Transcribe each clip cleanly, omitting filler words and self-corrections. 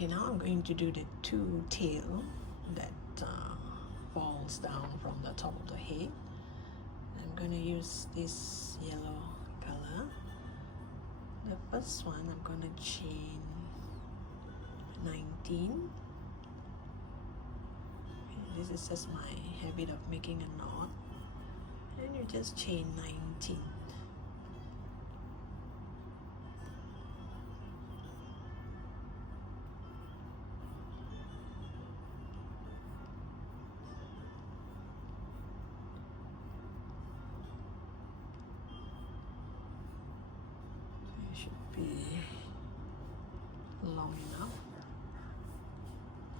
Okay, now I'm going to do the two tail that falls down from the top of the head. I'm going to use this yellow color. The first one, I'm going to chain 19. Okay, this is just my habit of making a knot. And you just chain 19. Should be long enough.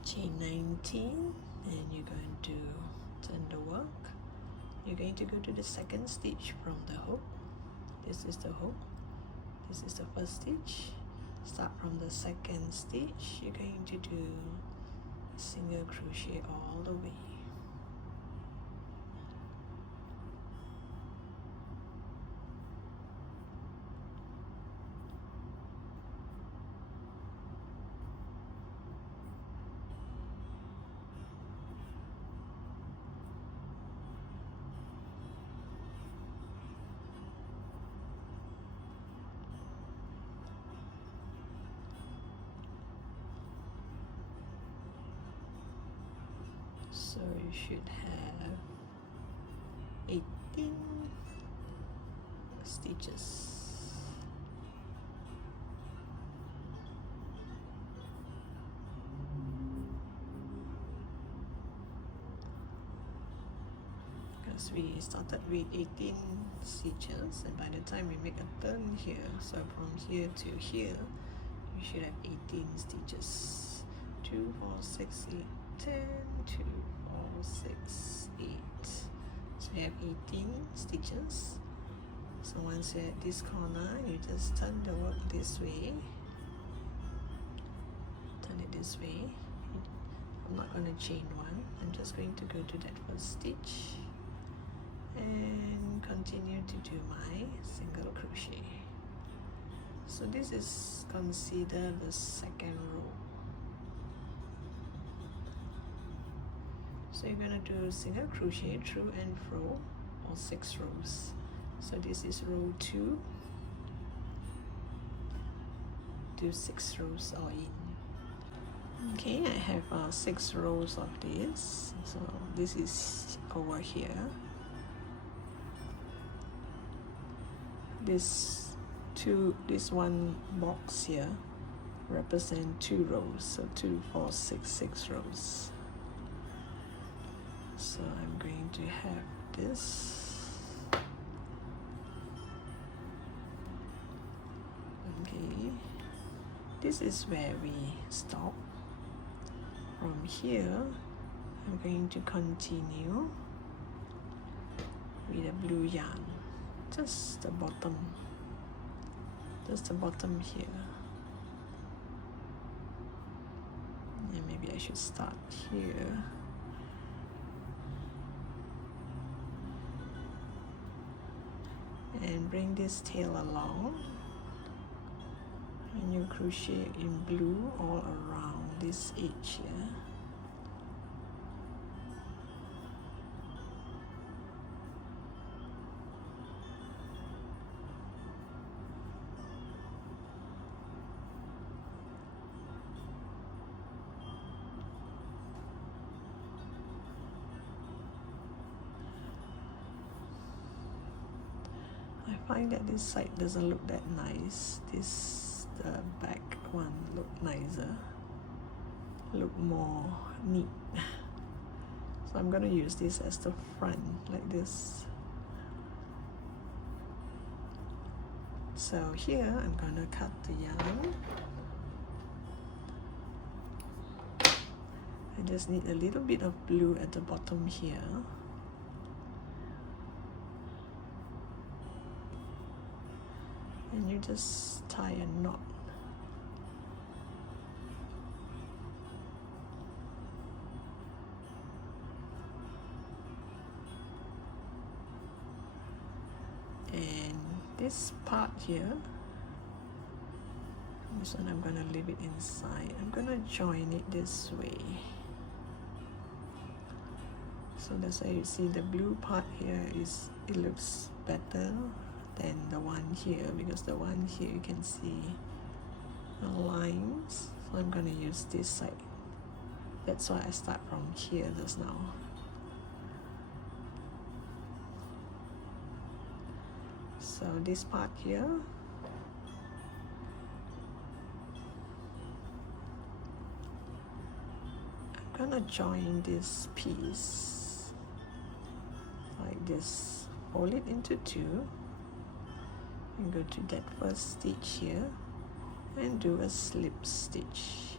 Chain 19, and you're going to turn the work. You're going to go to the second stitch from the hook. This is the hook. This is the first stitch. Start from the second stitch. You're going to do single crochet all the way. So you should have 18 stitches. Because we started with 18 stitches, and by the time we make a turn here, so from here to here, you should have 18 stitches. 2, 4, 6, 8, 10, 2, 4, 6, 8. So you have 18 stitches. So once you're at this corner, you just turn the work this way. Turn it this way. I'm not going to chain one. I'm just going to go to that first stitch and continue to do my single crochet. So this is considered the second row. So you're going to do single crochet through and fro, or 6 rows. So this is row 2. Do 6 rows all in. Okay, I have 6 rows of this. So this is over here. This one box here represent 2 rows. So 2, 4, 6, 6 rows. So I'm going to have this. Okay, this is where we stop. From here, I'm going to continue with a blue yarn, just the bottom here. And maybe I should start here. And bring this tail along, and you crochet in blue all around this edge here. I find that this side doesn't look that nice. The back one look nicer, look more neat. So I'm going to use this as the front, like this. So here I'm going to cut the yarn. I just need a little bit of blue at the bottom here. And you just tie a knot. And this part here, This one I'm gonna leave it inside. I'm gonna join it this way. So that's why you see the blue part here it looks better than the one here, because the one here you can see the lines. So I'm gonna use this side. That's why I start from here just now. So this part here, I'm gonna join this piece like this, fold it into two, and go to that first stitch here and do a slip stitch,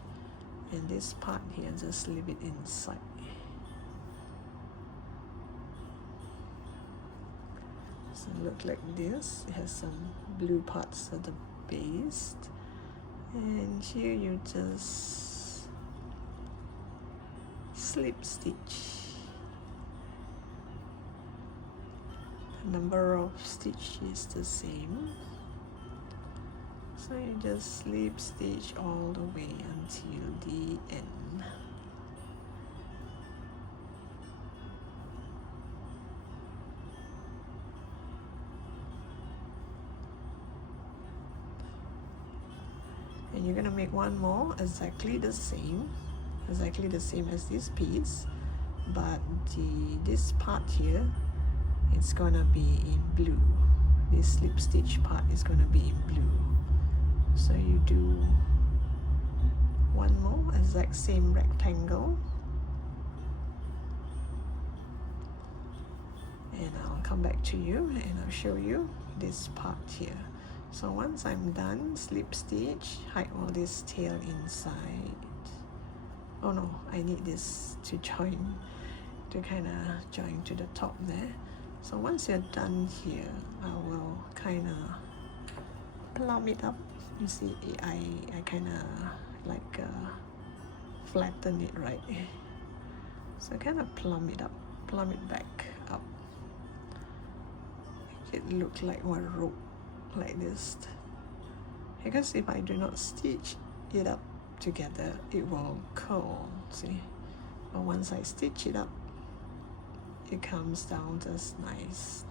and this part here just leave it inside. So look like this. It has some blue parts at the base, and here you just slip stitch. The number of stitch is the same, so you just slip stitch all the way until the end. And you're gonna make one more exactly the same as this piece, but this part here, it's gonna be in blue. This slip stitch part is gonna be in blue. So you do one more exact same rectangle, and I'll come back to you and I'll show you this part here. So once I'm done, slip stitch, hide all this tail inside. Oh no, I need this to join, to kind of join to the top there. So once you're done here, I will kind of plumb it up. You see, I kind of like flatten it, right? So kind of plumb it up, plumb it back up. Make it look like one rope, like this. Because if I do not stitch it up together, it will curl, see? But once I stitch it up, it comes down just nice.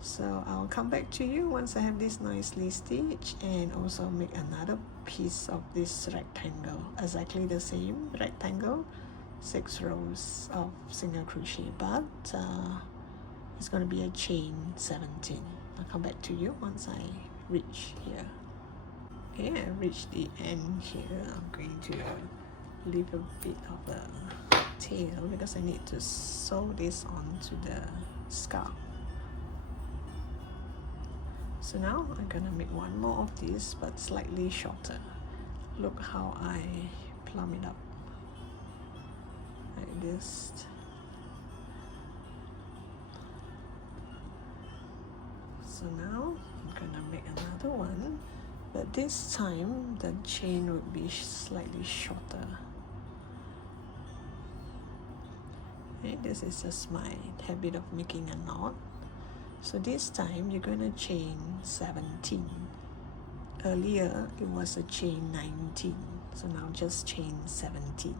So I'll come back to you once I have this nicely stitched, and also make another piece of this rectangle, exactly the same rectangle, 6 rows of single crochet, but it's going to be a chain 17. I'll come back to you once I reach here. Okay, I reached the end here. I'm going to leave a bit of the tail because I need to sew this onto the scarf. So now I'm gonna make one more of this, but slightly shorter. Look how I plumb it up, like this. So now I'm gonna make another one, but this time the chain would be slightly shorter. Okay, this is just my habit of making a knot. So this time you're gonna chain 17. Earlier it was a chain 19, so now just chain 17.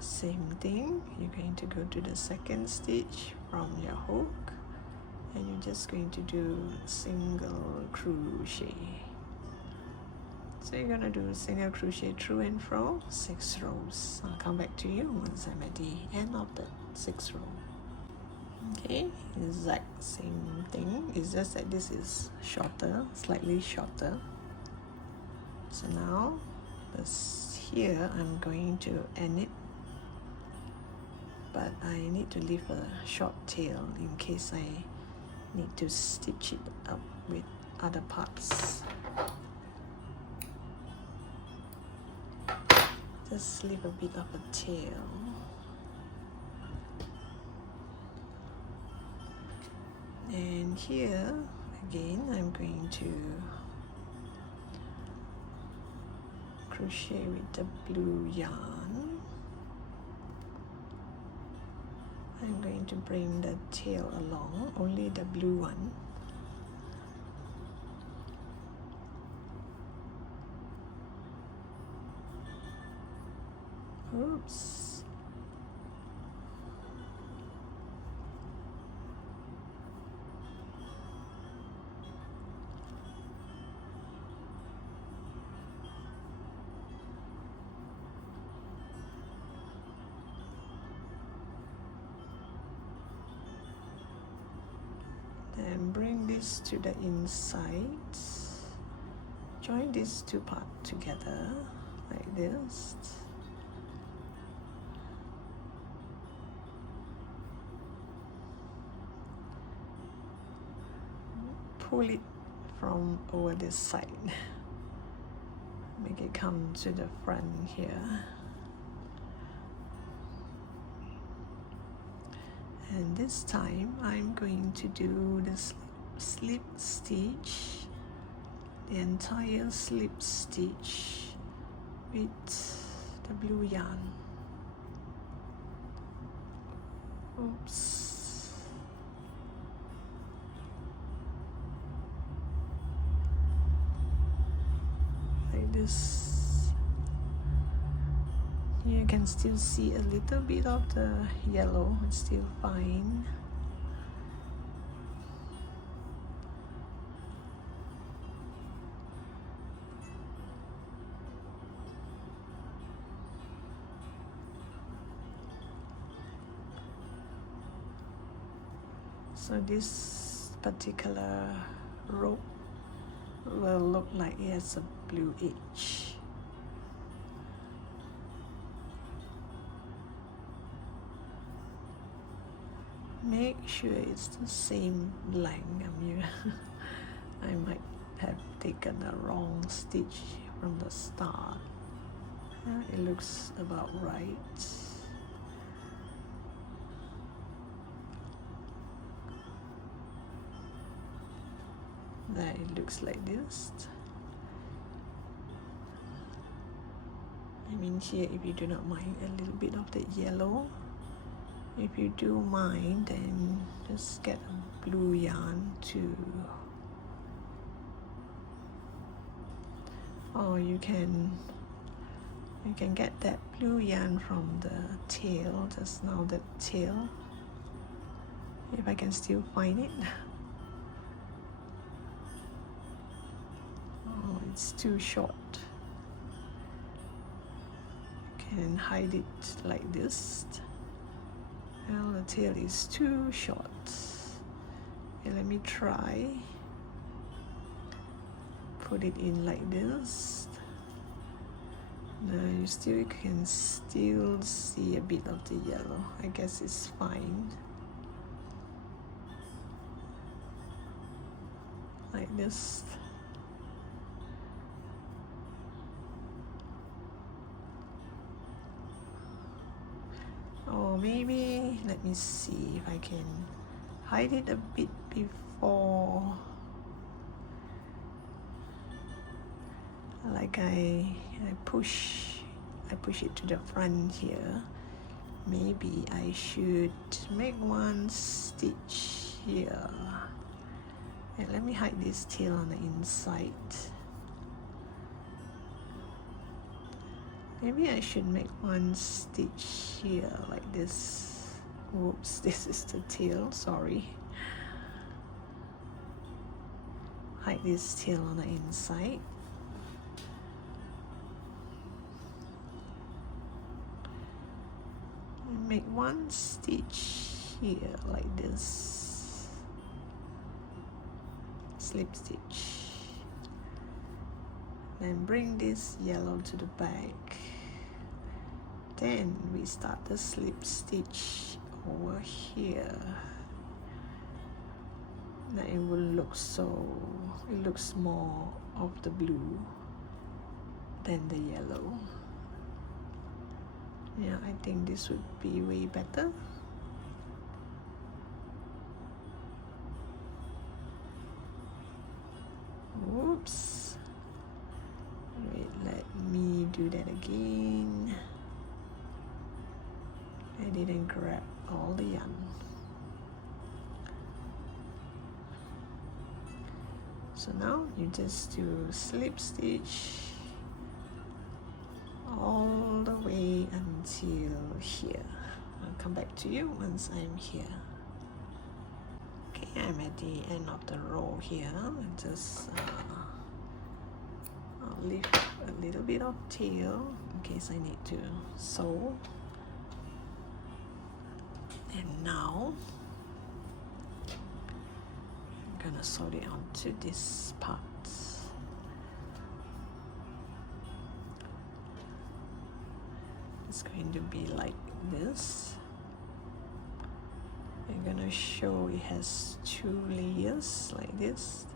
Same thing, you're going to go to the second stitch from your hook, and you're just going to do single crochet. So you're gonna do single crochet through and fro, 6 rows. I'll come back to you once I'm at the end of the 6th row. Okay, exact same thing, it's just that this is shorter, slightly shorter. So now here I'm going to end it, but I need to leave a short tail in case I need to stitch it up with other parts. Just leave a bit of a tail. And here again I'm going to crochet with the blue yarn. I'm going to bring the tail along, only the blue one. Oops. And bring this to the inside. Join these two parts together like this. Pull it from over this side. Make it come to the front here. And this time I'm going to do the slip stitch, the entire slip stitch with the blue yarn. Oops. Like this. You can still see a little bit of the yellow, it's still fine. So this particular rope will look like it has a blue edge. Make sure it's the same length. I might have taken a wrong stitch from the start. It looks about right. There, it looks like this. I mean here, if you do not mind a little bit of the yellow. If you do mind, then just get a blue yarn too. Or you can get that blue yarn from the tail, just now the tail. If I can still find it. Oh, it's too short. You can hide it like this. Well, the tail is too short. Okay, let me try. Put it in like this. Now you can still see a bit of the yellow. I guess it's fine. Like this. Or maybe, let me see if I can hide it a bit before, like I push it to the front here. Maybe I should make one stitch here. And let me hide this tail on the inside. Maybe I should make one stitch here like this. Whoops, this is the tail, sorry. Hide this tail on the inside. And make one stitch here like this. Slip stitch. Then bring this yellow to the back. Then we start the slip stitch over here. Now it will look it looks more of the blue than the yellow. Yeah, I think this would be way better. Whoops. Wait, let me do that again. I didn't grab all the yarn. So now you just do slip stitch all the way until here. I'll come back to you once I'm here. Okay, I'm at the end of the row here. Just I'll leave a little bit of tail in case I need to sew. And now I'm gonna sew it onto this part. It's going to be like this. I'm gonna show it has 2 layers like this.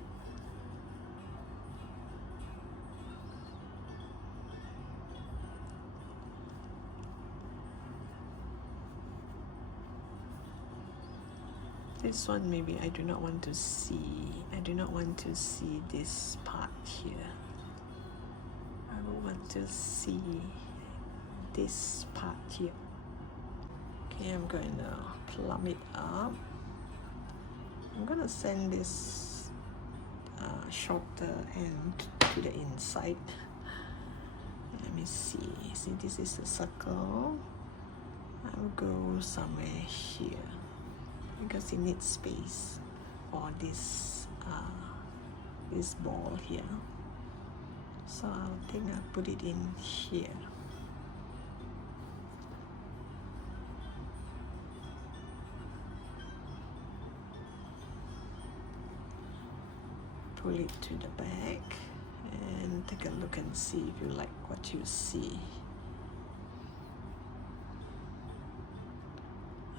This one maybe I do not want to see. I do not want to see this part here. I would want to see this part here. Okay, I'm going to plumb it up. I'm going to send this shorter end to the inside. Let me see. See, this is a circle. I'll go somewhere here because it needs space for this this ball here. So I think I'll put it in here. Pull it to the back and take a look and see if you like what you see.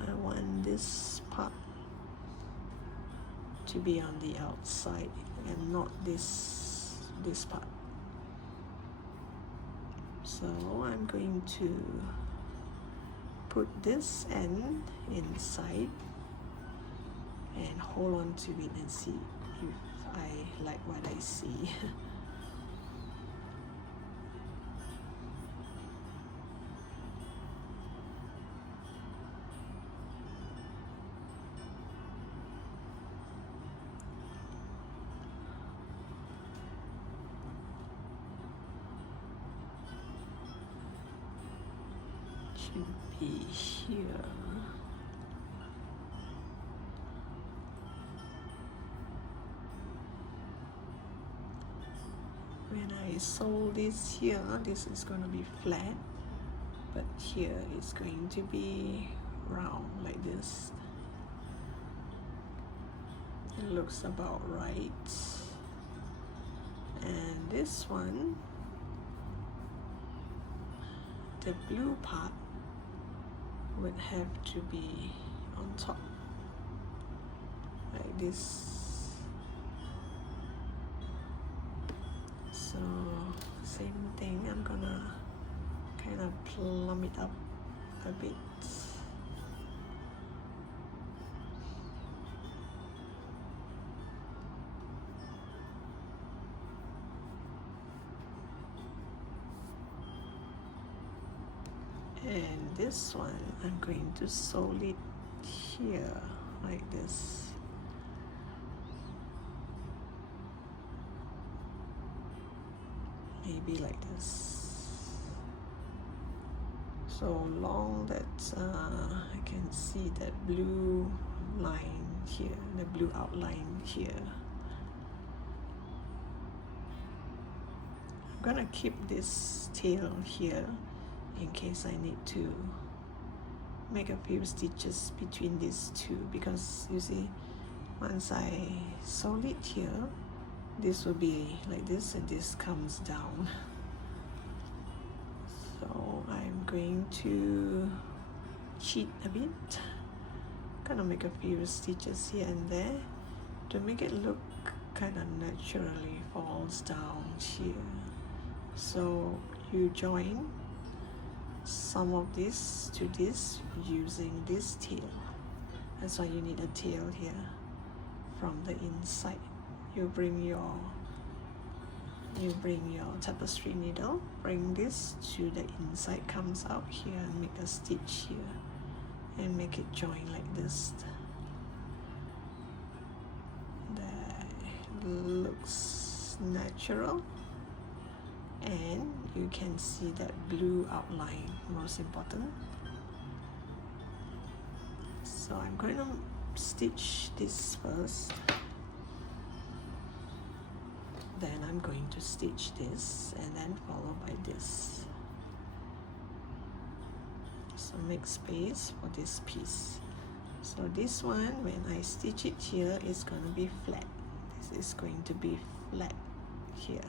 I want this part to be on the outside and not this part. So I'm going to put this end inside and hold on to it and see if I like what I see. Should be here. When I sew this here, this is going to be flat, but here it's going to be round like this. It looks about right. And this one, the blue part would have to be on top like this. So same thing, I'm gonna kind of plumb it up a bit. And this one, I'm going to sew it here like this. Maybe like this. So long that I can see that blue line here, the blue outline here. I'm gonna keep this tail here in case I need to make a few stitches between these two, because you see, once I sew it here, this will be like this and this comes down. So I'm going to cheat a bit, gonna make a few stitches here and there to make it look kind of naturally falls down here. So you join some of this to this using this tail. That's why you need a tail here from the inside. You bring your you bring your tapestry needle, bring this to the inside, comes out here, and make a stitch here and make it join like this. That looks natural, and you can see that blue outline, most important. So I'm going to stitch this first, then I'm going to stitch this and then followed by this. So make space for this piece. So this one, when I stitch it here, it's going to be flat. This is going to be flat here.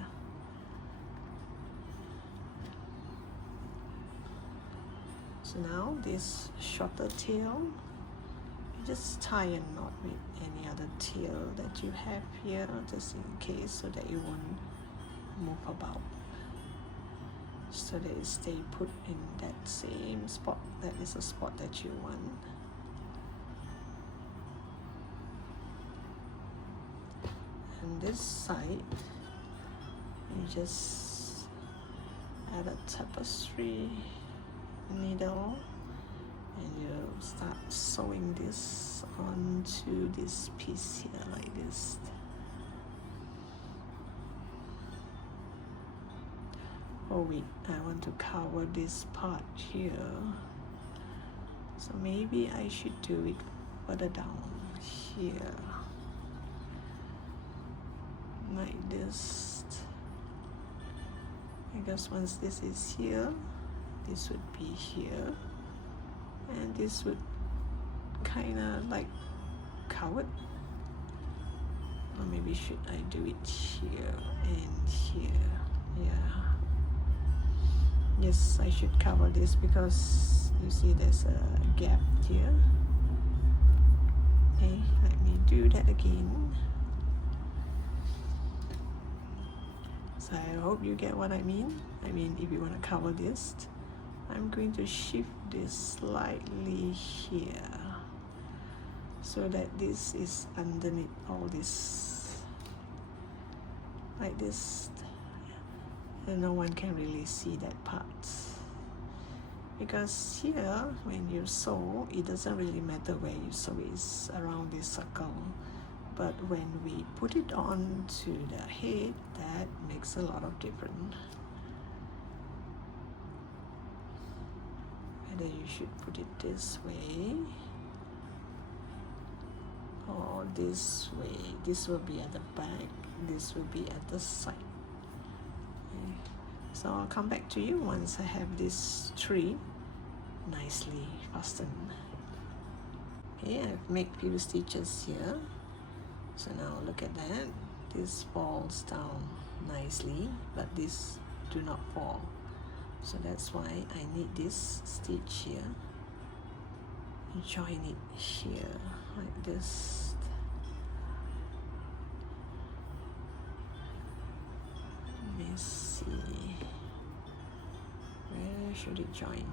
So now this shorter tail, you just tie a knot with any other tail that you have here, just in case, so that it won't move about, so that it stay put in that same spot. That is a spot that you want. And this side, you just add a tapestry needle and you start sewing this onto this piece here like this. Oh wait, I want to cover this part here, so maybe I should do it further down here like this, because once this is here, this would be here, and this would kind of like covered. Or maybe should I do it here and here? Yeah. Yes, I should cover this because you see there's a gap here. Okay, let me do that again. So I hope you get what I mean. I mean, if you want to cover this, I'm going to shift this slightly here so that this is underneath all this, like this, and no one can really see that part, because here when you sew, it doesn't really matter where you sew, it's around this circle, but when we put it on to the head, that makes a lot of difference. Whether you should put it this way or this way. This will be at the back, this will be at the side. Okay. So I'll come back to you once I have this tree nicely fastened. Okay, I've made few stitches here. So now look at that. This falls down nicely, but this do not fall. So that's why I need this stitch here. Join it here like this. Let me see. Where should it join?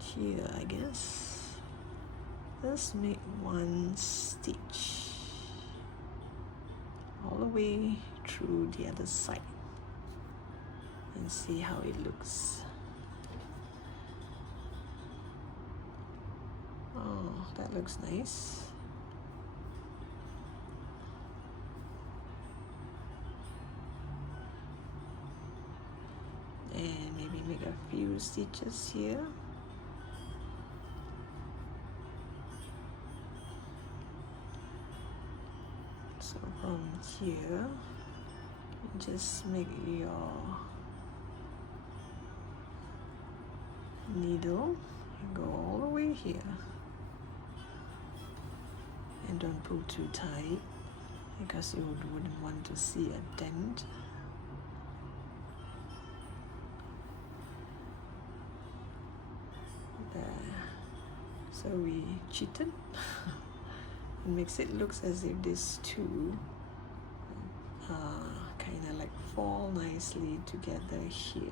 Here, I guess. Let's make one stitch all the way through the other side and see how it looks. Oh, that looks nice. And maybe make a few stitches here. So from here, just make your needle and go all the way here, and don't pull too tight because you wouldn't want to see a dent. There. So we cheated. It makes it look as if these two kind of like fall nicely together here.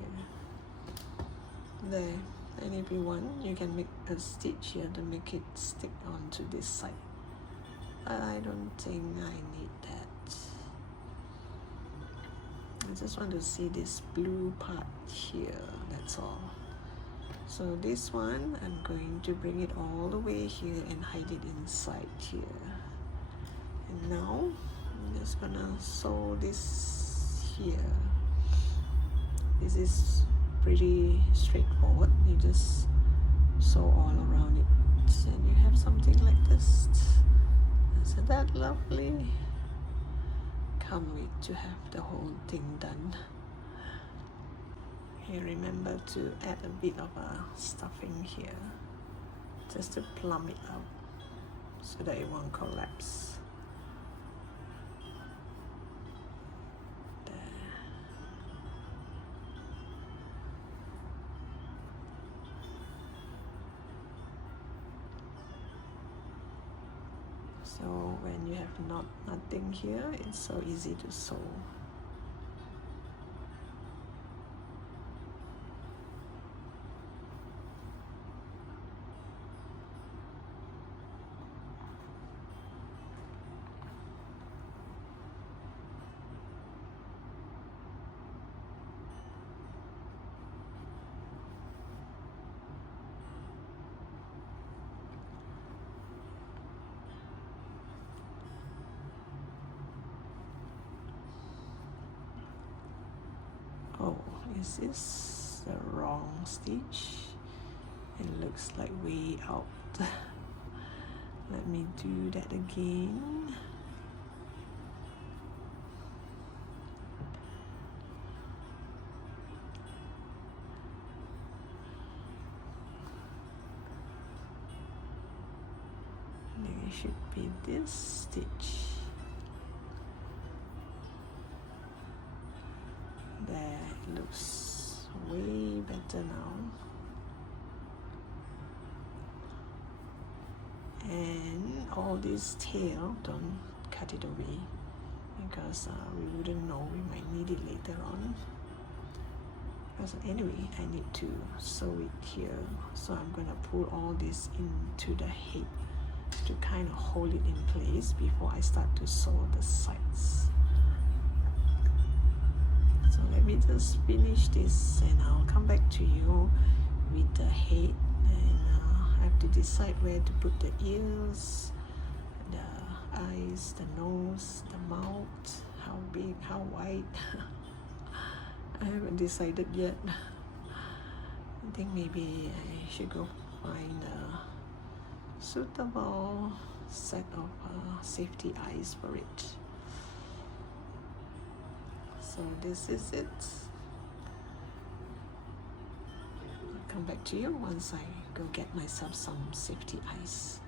There. And if you want, you can make a stitch here to make it stick onto this side. But I don't think I need that. I just want to see this blue part here, that's all. So this one, I'm going to bring it all the way here and hide it inside here. And now, I'm just gonna sew this here. This is pretty straightforward. You just sew all around it and you have something like this. Isn't that lovely? Can't wait to have the whole thing done. Here, remember to add a bit of a stuffing here, just to plump it out so that it won't collapse. There. So when you have nothing here, it's so easy to sew. Oh, is this the wrong stitch? It looks like way out. Let me do that again. It should be this stitch. There, it looks way better now. And all this tail, don't cut it away because we wouldn't know, we might need it later on. Because anyway, I need to sew it here, so I'm gonna pull all this into the head to kind of hold it in place before I start to sew the sides. So let me just finish this and I'll come back to you with the head, and I have to decide where to put the ears, the eyes, the nose, the mouth, how big, how wide. I haven't decided yet. I think maybe I should go find a suitable set of safety eyes for it. So this is it. I'll come back to you once I go get myself some safety eyes.